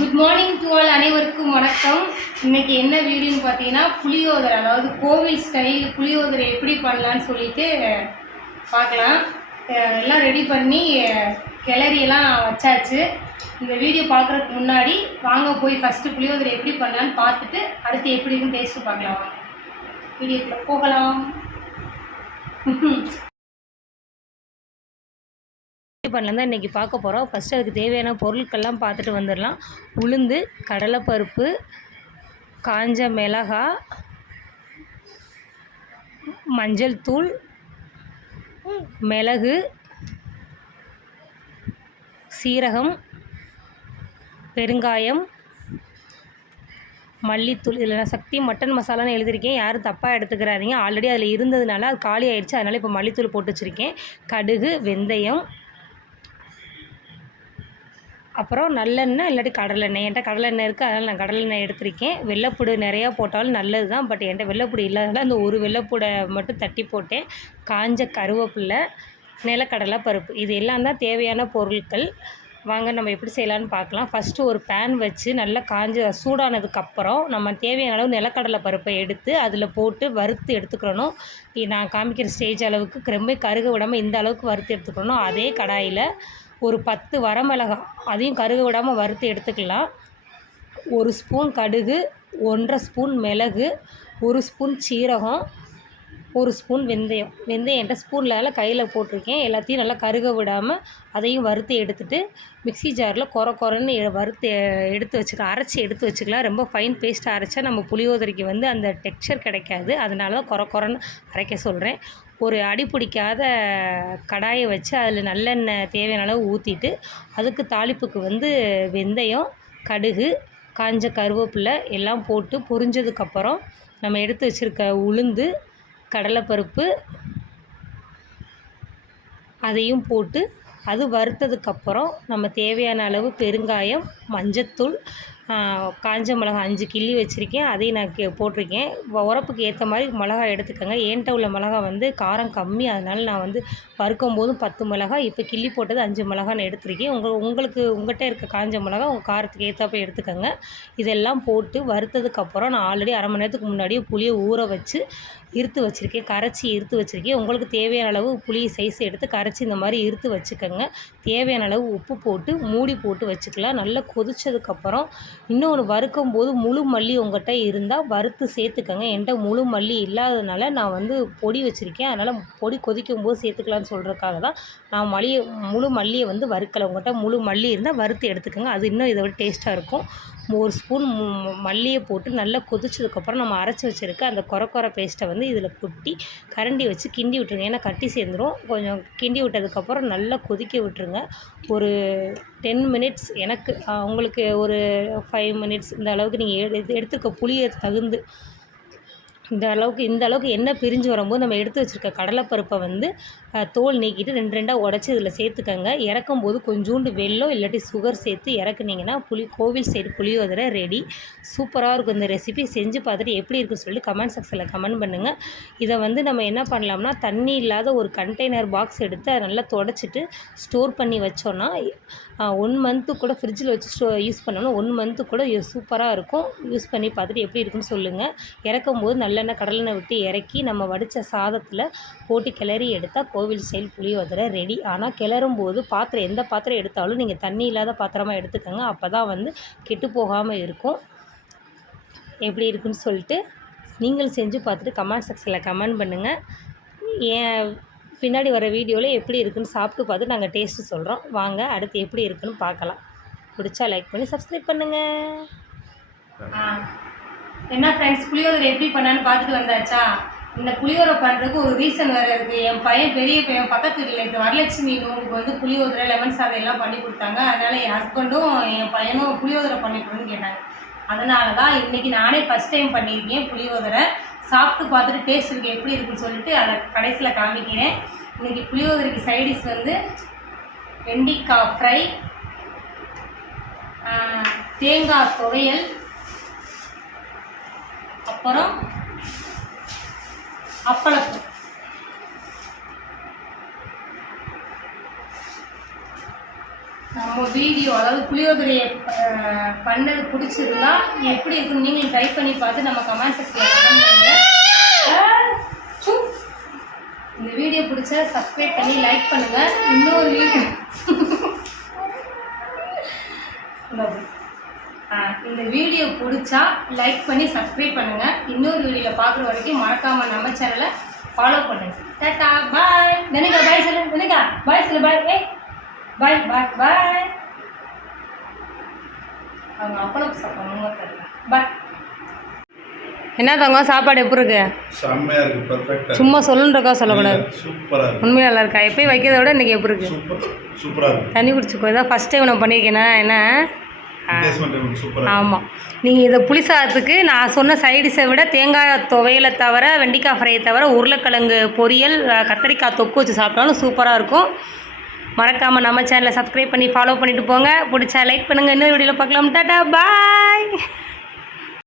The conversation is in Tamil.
குட் மார்னிங் டு ஆல் அனைவருக்கும் வணக்கம். இன்னைக்கு என்ன வீடியோன்னு பார்த்தீங்கன்னா புளியோதரை அதாவது கோவில் ஸ்டைல் புளியோதரை எப்படி பண்ணலான்னு சொல்லிட்டு பார்க்கலாம். எல்லாம் ரெடி பண்ணி கிளறியெல்லாம் எல்லாம் வச்சாச்சு. இந்த வீடியோ பார்க்குறதுக்கு முன்னாடி வாங்க போய் ஃபஸ்ட்டு புளியோதரை எப்படி பண்ணலான்னு பார்த்துட்டு அடுத்து எப்படி இருக்குன்னு டேஸ்ட்டு பார்க்கலாம். வீடியோக்குள்ளே போகலாம். பண்ணலாம் தான் இன்றைக்கி பார்க்க போகிறோம் ஃபஸ்ட்டு அதுக்கு தேவையான பொருட்கள்லாம் பார்த்துட்டு வந்துடலாம். உளுந்து கடலைப்பருப்பு காஞ்ச மிளகா மஞ்சள் தூள் மிளகு சீரகம் பெருங்காயம் மல்லித்தூள். இதில் நான் சக்தி மட்டன் மசாலான்னு எழுதியிருக்கேன். யாரும் தப்பாக எடுத்துக்கிறாதீங்க. ஆல்ரெடி அதில் இருந்ததுனால அது காலி ஆயிடுச்சு. அதனால் இப்போ மல்லித்தூள் போட்டு வச்சுருக்கேன். கடுகு வெந்தயம் அப்புறம் நல்லெண்ணெய் இல்லாட்டி கடலெண்ணெய். என்கிட்ட கடலெண்ணெய் இருக்குது அதனால் நான் கடலெண்ணெய் எடுத்திருக்கேன். வெள்ளைப்பூடு நிறையா போட்டாலும் நல்லது தான் பட் என்கிட்ட வெள்ளைப்பூடு இல்லாதனால அந்த ஒரு வெள்ளைப்பூடை மட்டும் தட்டி போட்டேன். காஞ்ச கருவேப்பில்லை நிலக்கடலை பருப்பு. இது எல்லாம் தான் தேவையான பொருட்கள். வாங்க நம்ம எப்படி செய்யலான்னு பார்க்கலாம். ஃபஸ்ட்டு ஒரு பேன் வச்சு நல்லா காஞ்ச சூடானதுக்கப்புறம் நம்ம தேவையான அளவு நிலக்கடலை பருப்பை எடுத்து அதில் போட்டு வறுத்து எடுத்துக்கிறணும் நான் காமிக்கிற ஸ்டேஜ் அளவுக்கு ரொம்ப கருக விடாமல் இந்த அளவுக்கு வறுத்து எடுத்துக்கணும். அதே கடாயில் ஒரு பத்து வரமிளகாய் அதையும் கருக விடாமல் வறுத்து எடுத்துக்கலாம். ஒரு ஸ்பூன் கடுகு ஒன்றரை ஸ்பூன் மிளகு ஒரு ஸ்பூன் சீரகம் ஒரு ஸ்பூன் வெந்தயம். வெந்தயம் என்கிட்ட ஸ்பூனில் கையில் போட்டிருக்கேன். எல்லாத்தையும் நல்லா கருக விடாமல் அதையும் வறுத்து எடுத்துட்டு மிக்ஸி ஜாரில் கொர கொரன்னு எ- வறுத்து எடுத்து வச்சுக்கலாம் அரைச்சி எடுத்து வச்சுக்கலாம். ரொம்ப ஃபைன் பேஸ்ட்டாக அரைச்சா நம்ம புளியோதரைக்கு வந்து அந்த டெக்ஸ்சர் கிடைக்காது. அதனால தான் கொர கொரன்னு அரைக்க சொல்கிறேன் ஒரு அடி பிடிக்காத கடாயை வச்சு அதில் நல்லெண்ணெய் தேவையான அளவு ஊற்றிட்டு அதுக்கு தாளிப்புக்கு வந்து வெந்தயம் கடுகு காஞ்ச கருவேப்பிலை எல்லாம் போட்டு பொரிஞ்சதுக்கப்புறம் நம்ம எடுத்து வச்சுருக்க உளுந்து கடலைப்பருப்பு அதையும் போட்டு அது வறுத்ததுக்கப்புறம் நம்ம தேவையான அளவு பெருங்காயம் மஞ்சத்தூள் காஞ்ச மிளகா அஞ்சு கிள்ளி வச்சுருக்கேன். அதையும் நான் கே போட்டிருக்கேன். உரப்புக்கு ஏற்ற மாதிரி மிளகா எடுத்துக்கோங்க. ஏன்ட்ட உள்ள மிளகா வந்து காரம் கம்மி. அதனால் நான் வந்து வறுக்கும் போதும் பத்து மிளகா இப்போ கிள்ளி போட்டது அஞ்சு மிளகா நான் எடுத்திருக்கேன். உங்கள் உங்களுக்கு உங்கள்கிட்ட இருக்க காஞ்ச மிளகா உங்கள் காரத்துக்கு ஏற்றாப்ப எடுத்துக்கோங்க. இதெல்லாம் போட்டு வறுத்ததுக்கப்புறம் நான் ஆல்ரெடி அரை மணி நேரத்துக்கு முன்னாடியே புளியை ஊற வச்சு இருத்து வச்சுருக்கேன் கரைச்சி இருத்து வச்சுருக்கேன். உங்களுக்கு தேவையான அளவு புளி சைஸ் எடுத்து கரைச்சி இந்த மாதிரி இருத்து வச்சுக்கோங்க. தேவையான அளவு உப்பு போட்டு மூடி போட்டு வச்சுக்கலாம். நல்லா கொதிச்சதுக்கப்புறம் இன்னொன்று வறுக்கும் போது முழு மல்லி உங்கள்கிட்ட இருந்தால் வறுத்து சேர்த்துக்கோங்க. என்கிட்ட முழு மல்லி இல்லாததுனால நான் வந்து பொடி வச்சுருக்கேன். அதனால் பொடி கொதிக்கும் போது சேர்த்துக்கலாம்னு சொல்கிறதுக்காக தான் நான் மல்லியை முழு மல்லியை வந்து வறுக்கலை. உங்கள்கிட்ட முழு மல்லி இருந்தால் வறுத்து எடுத்துக்கோங்க. அது இன்னும் இதை விட டேஸ்ட்டாக இருக்கும். ஒரு ஸ்பூன் மல்லியை போட்டு நல்லா கொதிச்சதுக்கப்புறம் நம்ம அரைச்சி வச்சுருக்க அந்த கொர கொர பேஸ்ட்டை வந்து இதில் கொட்டி கரண்டி வச்சு கிண்டி விட்டுருங்க. ஏன்னா கட்டி சேர்ந்துரும். கொஞ்சம் கிண்டி விட்டதுக்கப்புறம் நல்லா கொதிக்க விட்டுருங்க. ஒரு டென் மினிட்ஸ் எனக்கு உங்களுக்கு ஒரு ஃபைவ் மினிட்ஸ் இந்த அளவுக்கு நீங்கள் எடுத்துக்க புளியை தகுந்து இந்த அளவுக்கு இந்த அளவுக்கு எண்ணெய் பிரிஞ்சு வரும்போது நம்ம எடுத்து வச்சுருக்க கடலைப்பருப்பை வந்து தோல் நீக்கிட்டு ரெண்டு ரெண்டாக உடச்சி இதில் சேர்த்துக்கங்க. இறக்கும் போது கொஞ்சோண்டு வெள்ளம் இல்லாட்டி சுகர் சேர்த்து இறக்குனீங்கன்னா புளி கோவில் சைடு புளியோதரை ரெடி சூப்பராக இருக்கும் இந்த ரெசிபி செஞ்சு பார்த்துட்டு எப்படி இருக்குன்னு சொல்லி கமெண்ட் செக்ஷனில் கமெண்ட் பண்ணுங்கள் இதை வந்து நம்ம என்ன பண்ணலாம்னா தண்ணி இல்லாத ஒரு கண்டெய்னர் பாக்ஸ் எடுத்து அதை நல்லா தொடச்சிட்டு ஸ்டோர் பண்ணி வச்சோன்னா ஒன் மந்த்து கூட ஃப்ரிட்ஜில் வச்சு ஸ்டோ யூஸ் பண்ணோம்னா ஒன் மந்த்து கூட சூப்பராக இருக்கும். யூஸ் பண்ணி பார்த்துட்டு எப்படி இருக்குன்னு சொல்லுங்கள் இறக்கும் போது நல்லெண்ணெய் கடலெண்ணெய் விட்டு இறக்கி நம்ம வடித்த சாதத்தில் போட்டு கிளறி எடுத்தால் கோவில் ஸ்டைல் புளியோதரை ரெடி ஆனால் கிளறும் போது பாத்திரம் எந்த பாத்திரம் எடுத்தாலும் நீங்கள் தண்ணி இல்லாத பாத்திரமாக எடுத்துக்கோங்க. அப்போ தான் வந்து கெட்டு போகாமல் இருக்கும். எப்படி இருக்குன்னு சொல்லிட்டு நீங்கள் செஞ்சு பார்த்துட்டு கமெண்ட் செக்ஷனில் கமெண்ட் பண்ணுங்கள் ஏன் பின்னாடி வர வீடியோவில் எப்படி இருக்குன்னு சாப்பிட்டு பார்த்து நாங்கள் டேஸ்ட்டு சொல்கிறோம் வாங்க அடுத்து எப்படி இருக்குன்னு பார்க்கலாம். பிடிச்சா லைக் பண்ணி சப்ஸ்கிரைப் பண்ணுங்கள் ஆ. என்ன ஃப்ரெண்ட்ஸ் புளியோதரை எப்படி பண்ணான்னு பார்த்துட்டு வந்தாச்சா? இந்த புளியோதரை பண்ணுறதுக்கு ஒரு ரீசன் வேறு இருக்குது என் பையன் பெரிய பையன் பக்கத்து வீட்டில் இந்த வரலட்சுமி நோம்புக்கு வந்து புளியோதரை லெமன் சாதம் எல்லாம் பண்ணி கொடுத்தாங்க. அதனால் என் ஹஸ்பண்டும் என் பையனும் புளியோதரை பண்ணி கொடுன்னு கேட்டாங்க. அதனால தான் இன்றைக்கி நானே ஃபஸ்ட் டைம் பண்ணியிருக்கேன் புளியோதரை. சாப்பிட்டு பார்த்துட்டு டேஸ்ட் இருக்குது எப்படி இருக்குன்னு சொல்லிட்டு அதை கடைசியில் காமிக்கிறேன். இன்றைக்கி புளியோதரைக்கு சைடிஷ் வந்து வெண்டிக்காய் ஃப்ரை தேங்காய் துவையல் அப்புறம் அப்பளப்பு. நம்ம வீடியோ அதாவது புளியோதரையை பண்ணது பிடிச்சிருந்தா எப்படி இருக்குன்னு நீங்களும் ட்ரை பண்ணி பார்த்து நம்ம கமெண்ட் செக்ஷனில் இந்த வீடியோ பிடிச்சா சப்ஸ்கிரைப் பண்ணி லைக் பண்ணுங்கள் இன்னொரு வீடியோ. இந்த வீடியோ பிடிச்சா லைக் பண்ணி சப்ஸ்கிரைப் பண்ணுங்க. இன்னொரு வீடியோவில் பார்க்குற வரைக்கும் மறக்காம நம்ம சேனலை ஃபாலோ பண்ணுங்க. டாட்டா பாய் தனிகா பாய் சொல்லு. தனிகா பாய் சொல்லு பாய் ஏய் பாய் பாய் பாய் அவங்க அப்பளம் சாப்பிடணும் பாய் என்ன தங்கம் சாப்பாடு எப்படி இருக்கு? செம்மையா இருக்கு பெர்ஃபெக்டா சும்மா சொல்லுன்றக்கா சொல்லக்கூடாது. சூப்பரா இருக்கு. உண்மையாக நல்லா இருக்கா? எப்பயும் வைக்கிறத விட இன்றைக்கி எப்படி இருக்கு? சூப்பர் இருக்கு. தண்ணி குடிச்சுக்கோ இதான் ஃபஸ்ட் டைம் நான் பண்ணியிருக்கேனா? என்ன? ஆமாம் நீங்கள் இதை புளி சாதத்துக்கு நான் சொன்ன சைடிஷை விட தேங்காய் துவையலை தவிர வெண்டிக்காய் ஃப்ரையை தவிர உருளைக்கிழங்கு பொரியல் கத்திரிக்காய் தொக்கு வச்சு சாப்பிட்டாலும் சூப்பராக இருக்கும். மறக்காமல் நம்ம சேனலை சப்ஸ்கிரைப் பண்ணி ஃபாலோ பண்ணிட்டு போங்க. பிடிச்சா லைக் பண்ணுங்கள் இன்னொரு வீடியோவில் பார்க்கலாம். டாட்டா பாய்